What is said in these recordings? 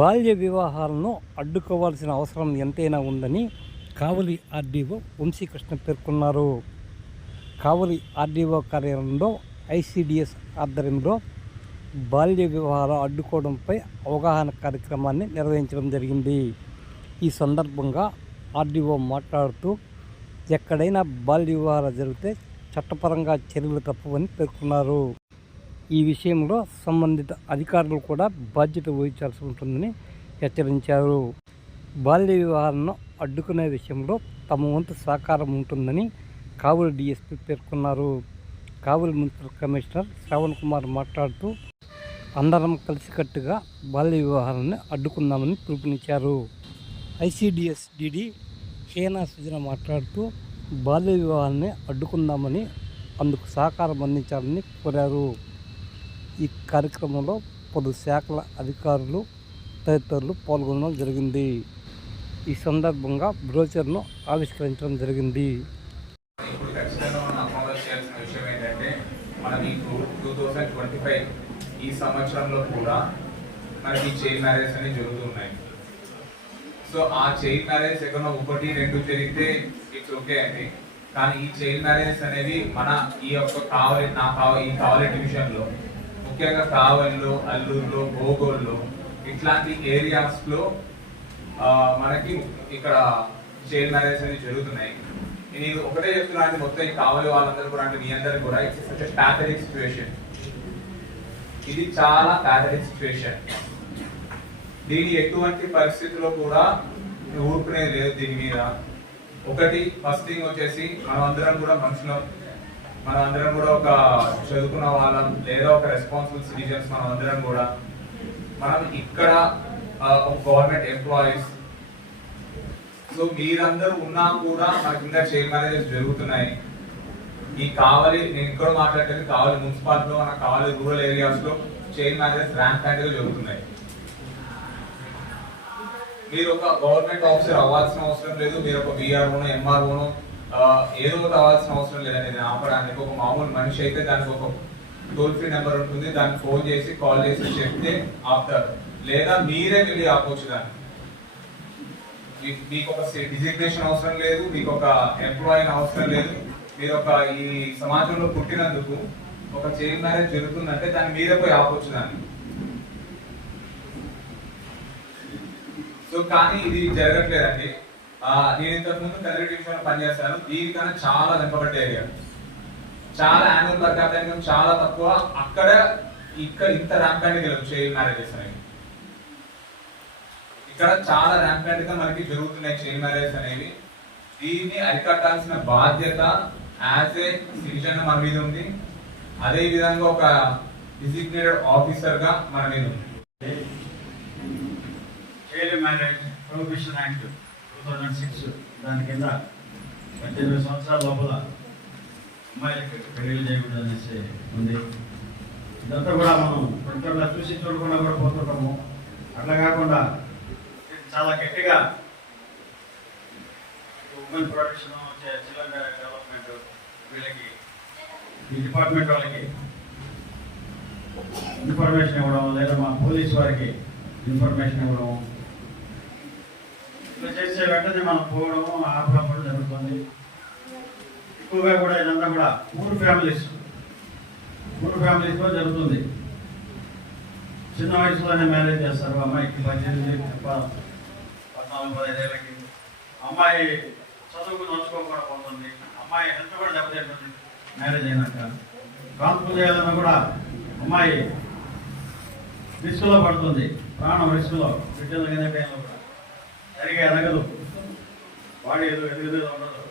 బాల్య వివాహాలను అడ్డుకోవాల్సిన అవసరం ఎంతైనా ఉందని కావలి ఆర్డీఓ వంశీకృష్ణ పేర్కొన్నారు. కావలి ఆర్డీఓ కార్యాలయంలో ఐసిడిఎస్ ఆధ్వర్యంలో బాల్య వివాహాలు అడ్డుకోవడంపై అవగాహన కార్యక్రమాన్ని నిర్వహించడం జరిగింది. ఈ సందర్భంగా ఆర్డీఓ మాట్లాడుతూ ఎక్కడైనా బాల్య వివాహాలు జరిగితే చట్టపరంగా చర్యలు తప్పవని పేర్కొన్నారు. ఈ విషయంలో సంబంధిత అధికారులు కూడా బాధ్యత వహించాల్సి ఉంటుందని హెచ్చరించారు. బాల్య వివాహాలను అడ్డుకునే విషయంలో తమ వంతు సహకారం ఉంటుందని కావలి డిఎస్పీ పేర్కొన్నారు. కావలి మున్సిపల్ కమిషనర్ శ్రవణ్ కుమార్ మాట్లాడుతూ అందరం కలిసికట్టుగా బాల్య వివాహాలను అడ్డుకుందామని పిలుపునిచ్చారు. ఐసిడిఎస్ డిడి హేనా సుజన మాట్లాడుతూ బాల్య వివాహాన్ని అడ్డుకుందామని అందుకు సహకారం అందించాలని కోరారు. ఈ కార్యక్రమంలో పలు శాఖల అధికారులు తదితరులు పాల్గొనడం జరిగింది. ఈ సందర్భంగా బ్రోచర్ను ఆవిష్కరించడం జరిగింది. ఈ సంవత్సరంలో కూడా మనకి చైల్డ్ మ్యారేజ్ అనేవి జరుగుతున్నాయి. సో ఆ చైల్డ్ మ్యారేజ్ ఎక్కడో ఒకటి రెండు జరిగితే ఇట్స్ ఓకే అండి. కానీ ఈ చైల్డ్ మ్యారేజ్ అనేది మన ఈ యొక్క కావలి నా కావ ఈ కావలి డివిజన్లో ముఖ్యంగా కావల్లో అల్లూరులో భోగోల్లో ఇట్లాంటి ఏరియాస్లో మనకి ఇక్కడ చైల్డ్ మ్యారేజ్ అనేది జరుగుతున్నాయి. నేను ఒకటే చెప్తున్నా అంటే మొత్తం ఈ కావలి వాళ్ళందరూ కూడా అంటే మీ అందరూ కూడా ఇట్స్ సచ్ ప్యాథరిక్ సిచ్యువేషన్ ఇది చాలా ప్యాథరిక్ సిచ్యువేషన్ దీని ఎటువంటి పరిస్థితుల్లో కూడా ఊరుకునేది లేదు దీని మీద. ఒకటి ఫస్ట్ థింగ్ వచ్చేసి మనం అందరం కూడా మనుషులం. మనం అందరం కూడా ఒక చదువుకున్న వాళ్ళం లేదా ఒక రెస్పాన్సిబుల్ సిటిజన్స్ మనం అందరం కూడా. మనం ఇక్కడ ఒక గవర్నమెంట్ ఎంప్లాయీస్ సో మీరందరూ ఉన్నా కూడా మన కింద చైల్డ్ మ్యారేజెస్ జరుగుతున్నాయి. ఈ కావలి నేను ఇక్కడ మాట్లాడేది కావలి మున్సిపాలిటీలో మన కావలి రూరల్ ఏరియాస్లో చైల్డ్ మ్యారేజెస్ ర్యాంక్ హ్యాండ్గా జరుగుతున్నాయి. మీరు ఒక గవర్నమెంట్ ఆఫీసర్ అవ్వాల్సిన అవసరం లేదు. మీరు ఒక బీఆర్ఓను ఎంఆర్ఓను ఏదో ఒకటి అవసరం లేదండి. నేను ఆపడానికి ఒక మామూలు మనిషి అయితే దానికి ఒక టోల్ ఫ్రీ నెంబర్ ఉంటుంది. దాన్ని ఫోన్ చేసి కాల్ చేసి చెప్తే ఆపుతారు. లేదా మీరే వెళ్ళి ఆపవచ్చు దాన్ని. మీకు ఒక డిజిగ్నేషన్ అవసరం లేదు మీకు ఒక ఎంప్లాయీ అవసరం లేదు. మీరు ఒక ఈ సమాజంలో పుట్టినందుకు ఒక చైన్ మ్యారేజ్ జరుగుతుందంటే దాన్ని మీరే పోయి ఆపొచ్చు దాన్ని. సో కానీ ఇది జరగట్లేదండి. నేను ఇంతకు ముందు కదిరి డివిజన్లో పనిచేస్తాను దీనికన్నా చాలా వెనుకబడ్డ ఏరియా. చాలా యాన్యువల్ ప్రకారం చాలా తక్కువ. అక్కడ ఇక్కడ ఇంత ర్యాంపాంట్ గెలవు చైల్డ్ మ్యారేజెస్ అనేవి ఇక్కడ చాలా ర్యాంపాంట్గా మనకి జరుగుతున్నాయి చైల్డ్ మ్యారేజ్ అనేవి. దీన్ని అరికట్టాల్సిన బాధ్యత యాజ్ ఏ సిటిజన్ మన మీద ఉంది. అదే విధంగా ఒక డిజిగ్నేటెడ్ ఆఫీసర్గా మన మీద ఉంది. Child marriage prohibition act two thousand six దాని కింద పద్దెనిమిది సంవత్సరాల లోపల అమ్మాయిలకి పెళ్ళి చేయకూడదు అనేసి ఉంది. ఇదంతా కూడా మనం కొంచెం చూసి చూడకుండా కూడా పోతుంటాము. అట్లా కాకుండా చాలా గట్టిగా ఉమెన్ ప్రొటెక్షన్ చిల్డ్రన్ డెవలప్మెంట్ వీళ్ళకి ఈ డిపార్ట్మెంట్ వాళ్ళకి ఇన్ఫర్మేషన్ ఇవ్వడం లేదా మా పోలీస్ వారికి ఇన్ఫర్మేషన్ ఇవ్వడం ఇట్లా చేసే వెంటనే మనం పోవడం ఆపడం కూడా జరుగుతుంది. ఎక్కువగా కూడా ఇదంతా కూడా మూడు ఫ్యామిలీస్. మూడు ఫ్యామిలీస్లో జరుగుతుంది. చిన్న వయసులోనే మ్యారేజ్ చేస్తారు. అమ్మాయికి పద్దెనిమిది పద్నాలుగు పదహైదేళ్ళకి అమ్మాయి చదువుకు నోచుకోకుండా పోతుంది. అమ్మాయి హెల్త్ కూడా దెబ్బతింటుంది. మ్యారేజ్ అయినాక. కాన్పు చేయాలన్నా కూడా అమ్మాయి రిస్క్లో పడుతుంది. ప్రాణం రిస్క్లో బిడ్డలు కానీ టైంలో సరిగా ఎదగదు. బాడీ ఏదో ఎదుగుదల ఉండదు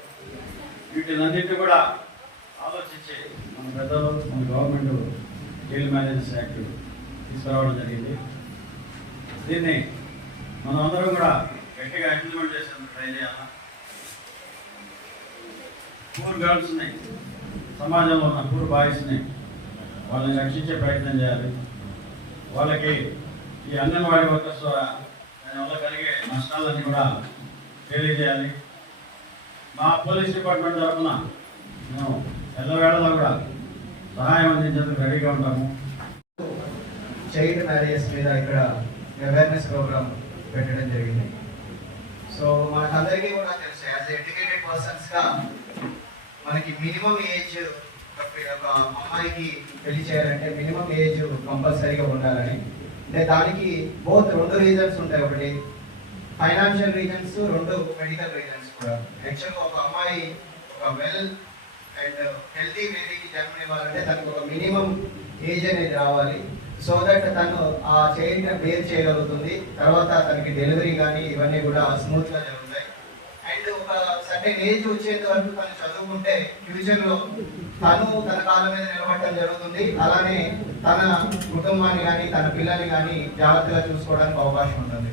వీటినన్నింటినీ కూడా ఆలోచించి మన పెద్దలు మన గవర్నమెంట్ జైల్ మేనేజర్స్ యాక్ట్ తీసుకురావడం జరిగింది. దీన్ని మనం అందరం కూడా గట్టిగా ఇంప్లిమెంట్ చేసేందుకు ట్రై చేయాలా? పూర్ గర్ల్స్ని సమాజంలో ఉన్న పూర్ బాయ్స్ని వాళ్ళని రక్షించే ప్రయత్నం చేయాలి. వాళ్ళకి ఈ అంగన్వాడీ వర్కర్స్ ద్వారా దానివల్ల కలిగే నష్టాలన్నీ కూడా తెలియజేయాలి. మా పోలీస్ డిపార్ట్మెంట్ తరఫున మేము ఎల్లవేళలో కూడా సహాయం అందించేందుకు రెడీగా ఉంటాము. చైల్డ్ మ్యారేజ్ మీద ఇక్కడ అవేర్నెస్ ప్రోగ్రామ్ పెట్టడం జరిగింది. సో మనకందరికీ కూడా తెలుసు యాజ్ ఎడ్యుకేటెడ్ పర్సన్స్గా మనకి మినిమం ఏజ్ ఒక అమ్మాయికి పెళ్ళి చేయాలంటే మినిమం ఏజ్ కంపల్సరీగా ఉండాలని అంటే దానికి బోత్ రెండు రీజన్స్ ఉంటాయి ఒకటి. ఫైనాన్షియల్ రీజన్స్ రెండు మెడికల్ రీజన్స్ కూడా. యాక్చువల్గా ఒక అమ్మాయి ఒక వెల్ అండ్ హెల్తీ బేబీకి జన్మనివ్వాలంటే తనకు ఒక మినిమం ఏజ్ అనేది రావాలి. సో దట్ తను ఆ చైల్డ్ బేర్ చేయగలుగుతుంది. తర్వాత తనకి డెలివరీ కానీ ఇవన్నీ కూడా స్మూత్గా జరుగుతుంది. ఒక సర్టెన్ ఏజ్ వచ్చేంత వరకు తను చదువుకుంటే ఫ్యూచర్లో తను తన కాళ్ళ మీద నిలబడటం జరుగుతుంది. అలానే తన కుటుంబాన్ని కానీ తన పిల్లల్ని కానీ జాగ్రత్తగా చూసుకోవడానికి అవకాశం ఉంటుంది.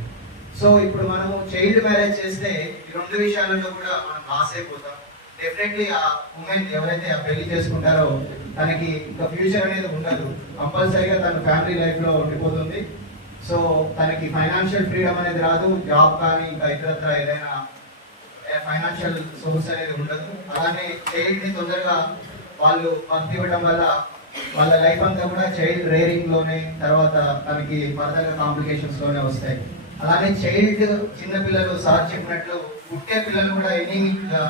సో ఇప్పుడు మనము చైల్డ్ మ్యారేజ్ చేస్తే ఈ రెండు విషయాలలో కూడా మనం లాస్ అయిపోతాం. డెఫినెట్లీ ఆ ఉమెన్ ఎవరైతే ఆ పెళ్ళి చేసుకుంటారో తనకి ఇంకా ఫ్యూచర్ అనేది ఉండదు. కంపల్సరీగా తన ఫ్యామిలీ లైఫ్లో ఉండిపోతుంది. సో తనకి ఫైనాన్షియల్ ఫ్రీడమ్ అనేది రాదు. జాబ్ కానీ ఇంకా ఇతరత్ర ఏదైనా ఫైనాన్షియల్ సోర్స్ అనేది ఉండదు. అలానే చైల్డ్ని తొందరగా వాళ్ళు వర్క్ ఇవ్వడం వల్ల వాళ్ళ లైఫ్ అంతా కూడా చైల్డ్ రేరింగ్లోనే తర్వాత తనకి ఫర్దర్గా కాంప్లికేషన్స్లోనే వస్తాయి. అలానే చైల్డ్ చిన్న పిల్లలు సార్ చెప్పినట్లు పుట్టే పిల్లలు కూడా ఎనీమిక్గా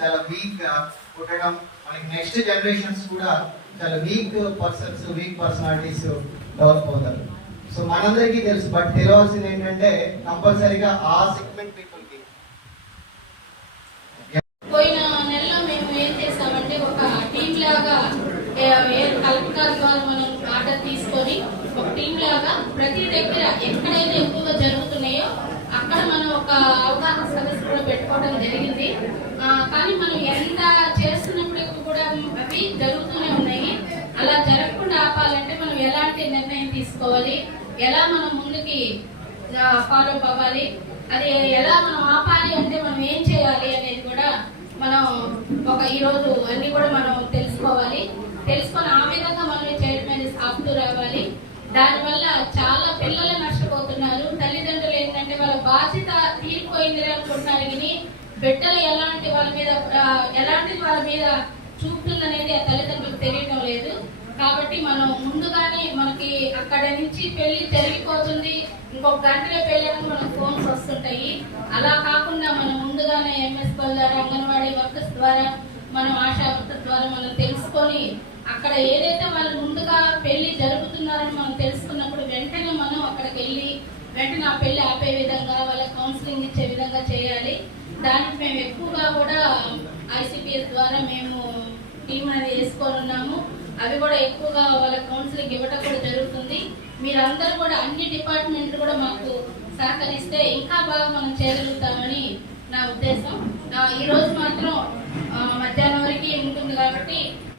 చాలా వీక్గా పుట్టడం మనకి నెక్స్ట్ జనరేషన్స్ కూడా చాలా weak persons weak personalities develop అవుతారు. సో మనందరికీ తెలుసు బట్ తెలియాల్సింది ఏంటంటే కంపల్సరీగా ఆ సెగ్మెంట్ పీపుల్కి పోయిన నెలలో మేము ఏం చేసామంటే ఒక టీం లాగా ఏ- కలెక్టర్ ద్వారా మనం ఆర్డర్ తీసుకొని ఒక టీం లాగా ప్రతి దగ్గర ఎక్కడైతే ఎక్కువగా జరుగుతున్నాయో అక్కడ మనం ఒక అవగాహన సదస్సు కూడా పెట్టుకోవడం జరిగింది. కానీ మనం ఎంత చేస్తున్నప్పటికీ కూడా అవి జరుగుతూనే ఉన్నాయి. అలా జరగకుండా ఆపాలంటే మనం ఎలాంటి నిర్ణయం తీసుకోవాలి? ఎలా మనం ముందుకి ఫాలో అవ్వాలి? అది ఎలా మనం ఆపాలి అంటే మనం ఏం చేయాలి అనేది కూడా మనం ఒక ఈరోజు అన్నీ అన్ని కూడా మనం తెలుసుకోవాలి. తెలుసుకొని ఆ విధంగా మనం చేయడం మ్యారేజ్ ఆపుతూ రావాలి దానివల్ల చాలా పిల్లలు నష్టపోతున్నారు. తల్లిదండ్రులు ఏంటంటే వాళ్ళ బాధ్యత తీరిపోయింది అనుకుంటున్నారు. కానీ బిడ్డలు ఎలాంటి వాళ్ళ మీద ఎలాంటి ఎలాంటిది వాళ్ళ మీద చూపుతుందనేది ఆ తల్లిదండ్రులకు తెలియడం లేదు. కాబట్టి మనం ముందుగానే మనకి అక్కడ నుంచి పెళ్ళి జరిగిపోతుంది. ఇంకొక గంటలో పెళ్ళాక మనకు ఫోన్స్ వస్తుంటాయి. అలా కాకుండా మనం ముందుగానే ఎంఎస్ ద్వారా అంగన్వాడీ వర్కర్స్ ద్వారా మనం ఆశా వర్కర్స్ ద్వారా మనం తెలుసుకొని అక్కడ ఏదైతే వాళ్ళు ముందుగా పెళ్ళి జరుగుతున్నారని మనం తెలుసుకున్నప్పుడు వెంటనే మనం అక్కడికి వెళ్ళి వెంటనే ఆ పెళ్ళి ఆపే విధంగా వాళ్ళ కౌన్సిలింగ్ ఇచ్చే విధంగా చేయాలి. దానికి మేము ఎక్కువగా కూడా ఐసిపిఎస్ ద్వారా మేము టీం అనేది వేసుకొని ఉన్నాము. అవి కూడా ఎక్కువగా వాళ్ళ కౌన్సిలింగ్ ఇవ్వటం కూడా జరుగుతుంది. మీరందరూ కూడా అన్ని డిపార్ట్మెంట్లు కూడా మాకు సహకరిస్తే ఇంకా బాగా మనం చేయగలుగుతామని నా ఉద్దేశం. ఈరోజు ఈ రోజు మాత్రం మధ్యాహ్నం వరకు ఉంటుంది కాబట్టి